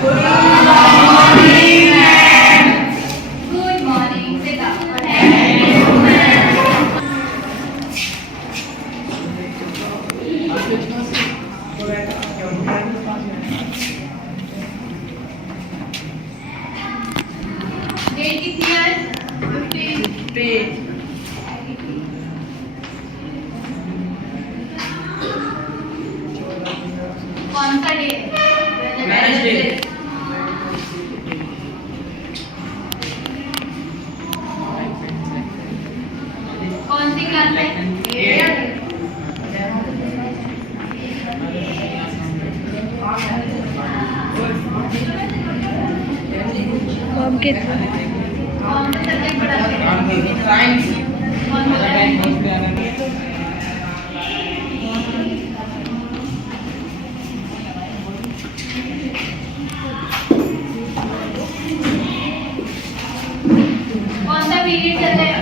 Good morning बेटा। Date कितनी है? 15। कौन सा डे? वेडनेसडे। कौन सी क्लास है? 8। कौन से सब्जेक्ट पढ़ाते हैं? साइंस। कौन सा पीरियड चल रहा है?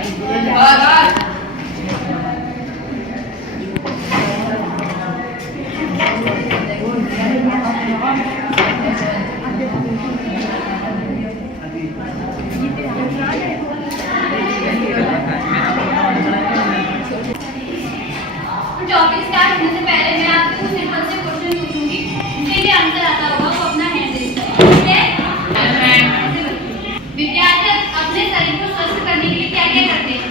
टॉपिक स्टार्ट होने से पहले मैं आपसे कुछ सिंपल से क्वेश्चन पूछूंगी, जिसके लिए आंसर आता होगा वो अपना हैंड रेज करें। ठीक है? विद्यार्थी अपने शरीर को स्वस्थ करने के लिए क्या क्या करते हैं?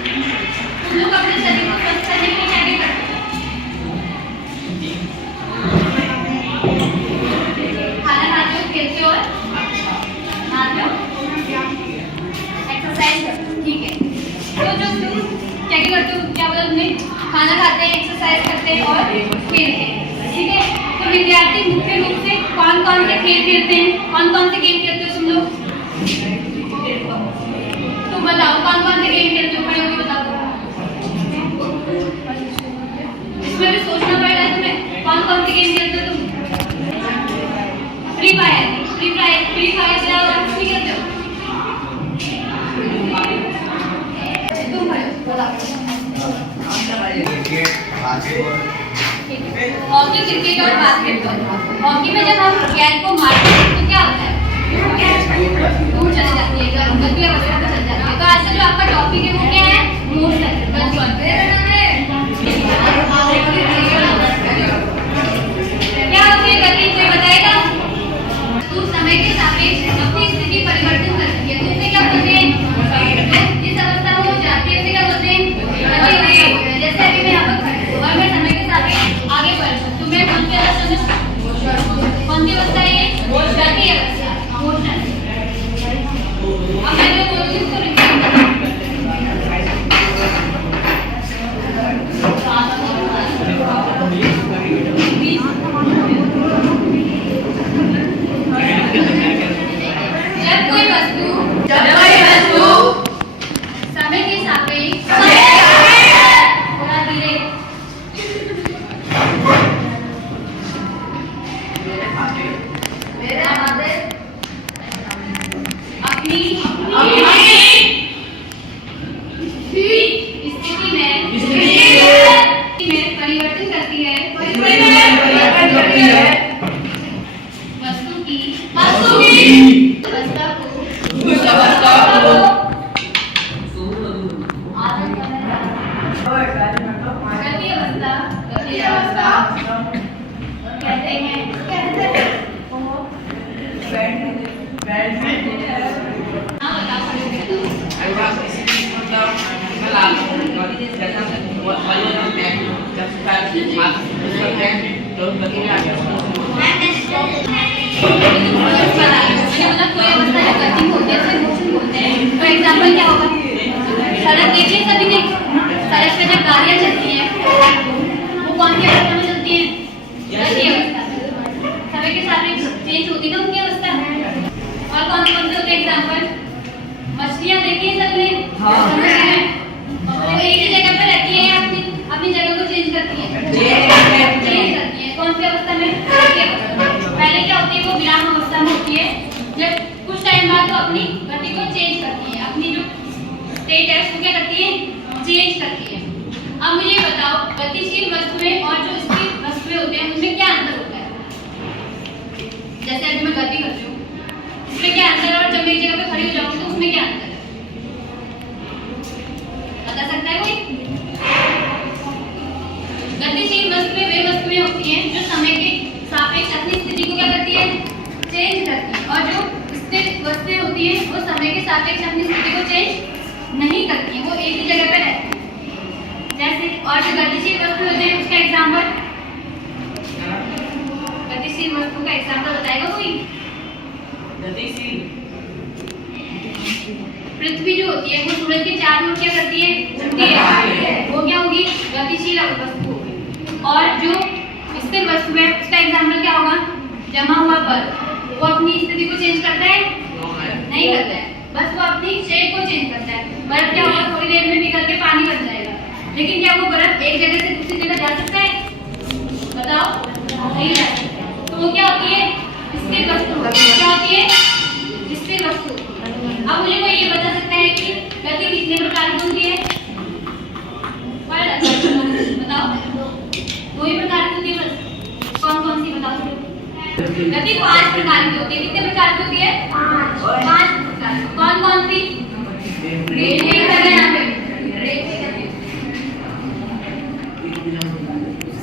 तुम लोग अपने शरीर को स्वस्थ करने के लिए क्या क्या करते हैं? खाना खाते हो, खेलते हो, नहाते हो, एक्सरसाइज करते हो। ठीक है, तो जो तुम क्या क्या करते हो, क्या बोला तुमने? खाना खाते हैं, एक्सरसाइज करते हैं और खेलते हैं। ठीक है, तो विद्यार्थी मुख्य रूप से कौन कौन से खेल खेलते हैं? कौन कौन से गेम खेलते हो तुम लोग? तुम बताओ कौन कौन से गेम खेलते हो? खड़े होकर बताओ। इसमें भी सोचना पड़ रहा है तुम्हें, कौन कौन से गेम खेलते हो तुम? Free fire. फ्री फायर से और कुछ खेलते हो? तुम खड़े हो, बताओ। हॉकी, क्रिकेट और बास्केटबॉल। हॉकी में जब हम गेंद को मारते हैं तो क्या होता है? दूर चली जाती है, गति अवस्था में चल जाती है। तो आज का जो आपका टॉपिक है वो क्या है? मोशन, गति। क्या होती है गति? कोई बताएगा? तो समय के सापेक्ष अपनी स्थिति परिवर्तन करती है, तो उसे क्या बोलते हैं? जिस अवस्था में वो जाती है उसे क्या बोलते हैं? गति। जैसे अभी मैं यहाँ पर खड़ी हूँ और मैं समय के सापेक्ष आगे बढ़ रही हूँ, तो मैं कौन सी अवस्था में? कौन सी अवस्था है? गति अवस्था, मोशन। अब मैं जो बोलूँगी उसको रिपीट करना। जब कोई वस्तु समय के सापेक्ष थोड़ा धीरे अपनी स्थिति में परिवर्तन करती है, वस्तु की अवस्था को गति अवस्था कहते हैं। कोई अवस्था जो गति होती है उसे मोशन बोलते हैं। फॉर एग्जाम्पल क्या होगा? सड़क देखिए सभी ने, सड़क पे जब गाड़ियाँ चलती हैं वो कौन सी अवस्था में चलती हैं? गति अवस्था में। समय के साथ चेंज होती है ना उनकी अवस्था। और कौन कौन से होते हैं एग्जाम्पल? मछलियाँ देखी है सबने? वो एक ही जगह पे रहती है या अपनी जगह को चेंज करती है? चेंज करती है। कौन सी अवस्था में? पहले क्या होती है? वो विराम अवस्था में होती है, जब कुछ टाइम बाद वो अपनी गति को चेंज करती है, अपनी जो स्टेट है उसको क्या करती है? चेंज करती है। अब मुझे बताओ, गतिशील वस्तुएं और जो स्थिर वस्तुएं होते हैं उनमें क्या अंतर होता है? जैसे अभी मैं गति करती हूँ क्या अंतर है और जब मैं एक जगह पे खड़ी हो जाऊंगी तो उसमें क्या अंतर है? बता सकता है कोई? गतिशील वस्तुएं वे वस्तुएं होती हैं जो समय के सापेक्ष अपनी स्थिति को क्या करती है? चेंज करती है। और जो स्थिर वस्तुएं होती हैं वो समय के सापेक्ष अपनी स्थिति को चेंज नहीं करती हैं, वो एक ही जगह पे रहती हैं। जैसे और जो गतिशील वस्तु होते हैं उसका एग्जांपल, गतिशील वस्तु का एग्जांपल बताएगा कोई? गतिशील पृथ्वी जो होती है वो सूरज के चारों ओर क्या करती है? घूमती है। वो क्या होगी? गतिशील वस्तु होगी। और जो स्थिर वस्तु है उसका एग्जांपल क्या होगा? जमा हुआ बर्फ। वो अपनी स्थिति को चेंज करता है? नहीं करता है, बस वो अपनी शेप को चेंज करता है। बर्फ क्या होगा? थोड़ी देर में पिघल के पानी बन जाएगा। लेकिन क्या वो बर्फ एक जगह से दूसरी जगह जा सकता है? बताओ, नहीं जा सकता। तो वो क्या होती है? स्थिर वस्तु। क्या होती है? स्थिर वस्तु। अब मुझे कोई ये बता सकता है कि गति कितने प्रकार की होती है? बताओ, दो ही प्रकार की होती है बस। कौन कौन सी बताओ? गति 5 प्रकार की होती है। कितने प्रकार की होती है? 5 प्रकार। कौन कौन सी?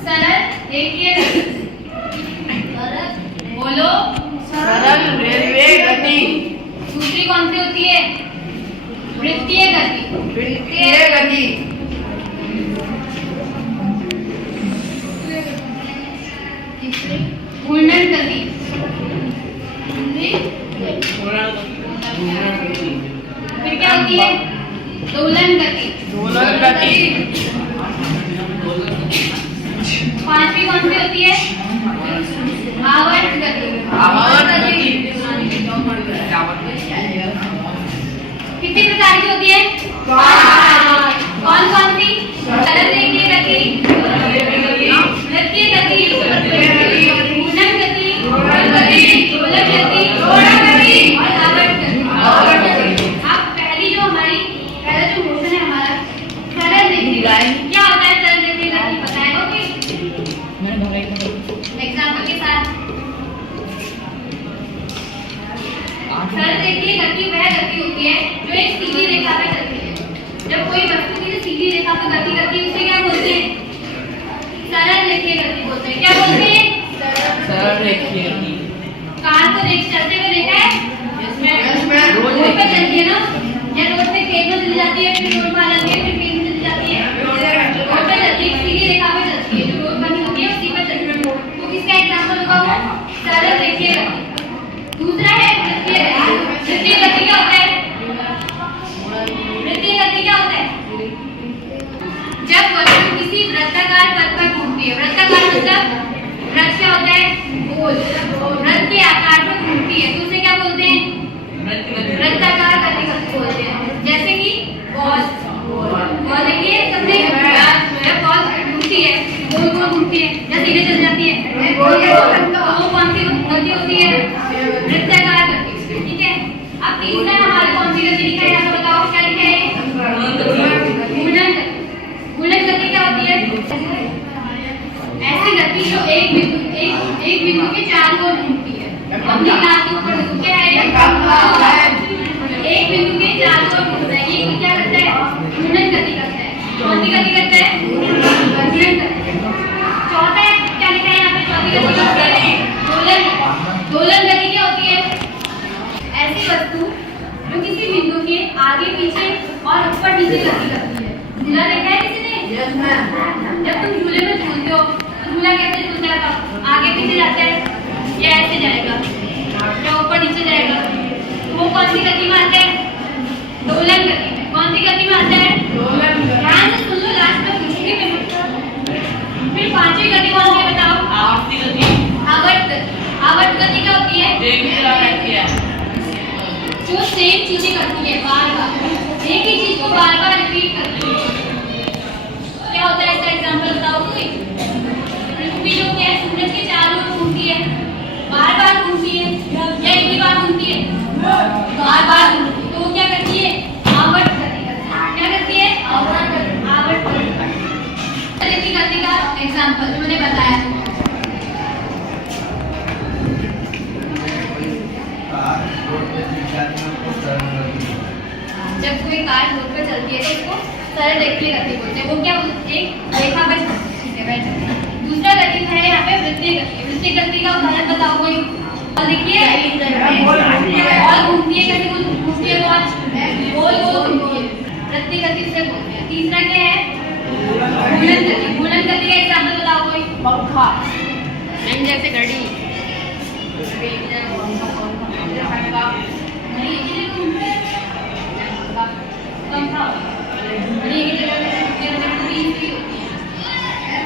सरल, रेखीय गति। बोलो। सरल रेलवे गति। दूसरी कौन सी होती है? वृत्तीय गति। वृत्तीय गति। घूर्णन गति। फिर क्या होती है? दोलन गति। दोलन गति। पांचवी कौन सी होती है? आवर्त गति। आवर्त गति। कितनी प्रकार की होती है? कौन कौन सी? सरल रेखीय गति, वृत्तीय गति, घूर्णन गति, दोलन गति और आवर्त गति। अब पहली जो हमारी पहला जो मोशन है हमारा सरल रेखीय गति। क्या होता है सरल रेखीय गति? बताएगा कोई एग्जांपल के साथ? सरल रेखीय गति वह गति होती है जो एक सीधी रेखा पे चलती है। जब कोई वस्तु किसी सीधी रेखा पर गति करती है उसे क्या बोलते हैं? सरल रेखीय गति बोलते हैं। क्या बोलते हैं? सरल रेखीय गति। कार को देख चलते हुए देखा है? रोड पे चलती है ना, या रोड पे खेत में चली जाती है, फिर रोड पर आ जाती है, फिर खेत में चली जाती है। रोड पे चलती है, सीधी रेखा पे चलती है, जो रोड बनी होती है उसी पे चलती है। तो किसका एग्जांपल होगा वो? सरल रेखीय गति। दूसरा है वृत्तीय गति। वृत्तीय गति क्या होता है? वृत्तीय गति क्या होता है? जब वस्तु किसी वृत्ताकार पथ पर घूमती है। वृत्ताकार मतलब वृत्त क्या होता है? गोल। वृत्त के आकार पर घूमती है तो उसे क्या बोलते हैं? वृत्ताकार गति बोलते हैं। जैसे कि बॉल देखिए सबने, जब बॉल घूमती है गोल गोल घूमती है या सीधे चल जाती है तो वो कौन सी गति होती है? वृत्ताकार गति। ठीक है। अब तीसरा हमारे कौन सी गति लिखा है यहाँ पे बताओ? क्या लिखा है? घूर्णन गति। घूर्णन गति क्या होती है? ऐसी गति जो एक बिंदु के चारों ओर घूमती है। अपनी लात के ऊपर क्या है? एक बिंदु के चारों ओर घूमता है। ये क्या करता है? घूर्णन गति करता है। कौन सी गति करता है? घूर्णन गति। चौथा है, क्या लिखा है यहाँ पे? चौथी गति क्या होती है? दोलन। दोलन गति क्या होती है? ऐसी वस्तु जो किसी बिंदु के आगे पीछे और ऊपर नीचे गति करती है। झूला देखा है किसी ने? जब तुम झूले में झूलते हो तो झूला कैसे झूलता है? आगे पीछे जाता है या ऐसे जाएगा या ऊपर नीचे जाएगा? तो वो कौन सी गति में आता है? दोलन गति में। कौन सी गति में आता है? दोलन। ध्यान से सुन लो, लास्ट में पूछूंगी मैं। फिर पांचवी गति कौन सी है बताओ? आवर्ती गति। आवर्त गति। आवर्त गति क्या होती है? जो सेम चीजें करती है बार बार, एक ही चीज को बार बार रिपीट करती है। क्या होता है इसका एग्जांपल बताओ कोई? पृथ्वी जो क्या है सूरज के चारों ओर घूमती है, बार बार घूमती है या एक ही बार घूमती है? बार बार घूमती है। तो वो क्या करती है? आवर्त गति करती है। क्या करती है? आवर्त गति का एग्जांपल जो मैंने बताया। जब कोई कार रोड पर चलती है तो उसको सरल रेखीय गति बोलते हैं। वो क्या एक रेखा पर ठीक है बैठ जाते हैं। दूसरा गति है यहाँ पे वृत्तीय गति। वृत्तीय गति का उदाहरण बताओ कोई। और देखिए और घूमती है कैसे घूमती है वो गोल गोल घूमती है। वृत्तीय गति से बोलते हैं। तीसरा क्या है घूर्णन गति। घूर्णन गति का एग्जाम्पल बताओ कोई। पंखा जैसे घड़ी नहीं ये घूमते हैं पंखा घड़ी की जगह पे तीन भी होती है।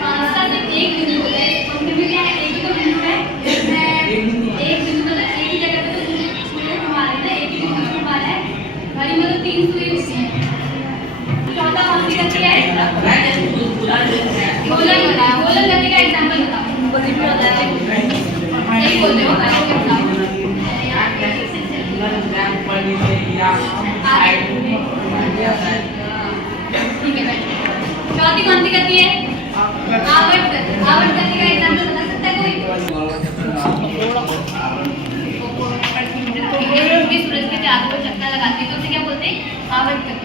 पांचवा में एक बिंदु होता है। पंखे में क्या है एक ही तो बिंदु है। एक बिंदु मतलब एक ही जगह पे तो सुई घुमा रहे हैं। एक ही बिंदु घुमा रहा है। घड़ी में तो तीन सुई होती है। चौथा कौन सी गति है गोलन गति का एग्जाम्पल बताओ। नहीं बोलते हो ठीक है बैठो। चौथी कौन सी गति है आवर्त गति। आवर्त गति का एग्जाम्पल बता सकता है कोई। सूरज के चारों ओर चक्कर लगाते हैं तो उसे क्या बोलते हैं आवर्त गति।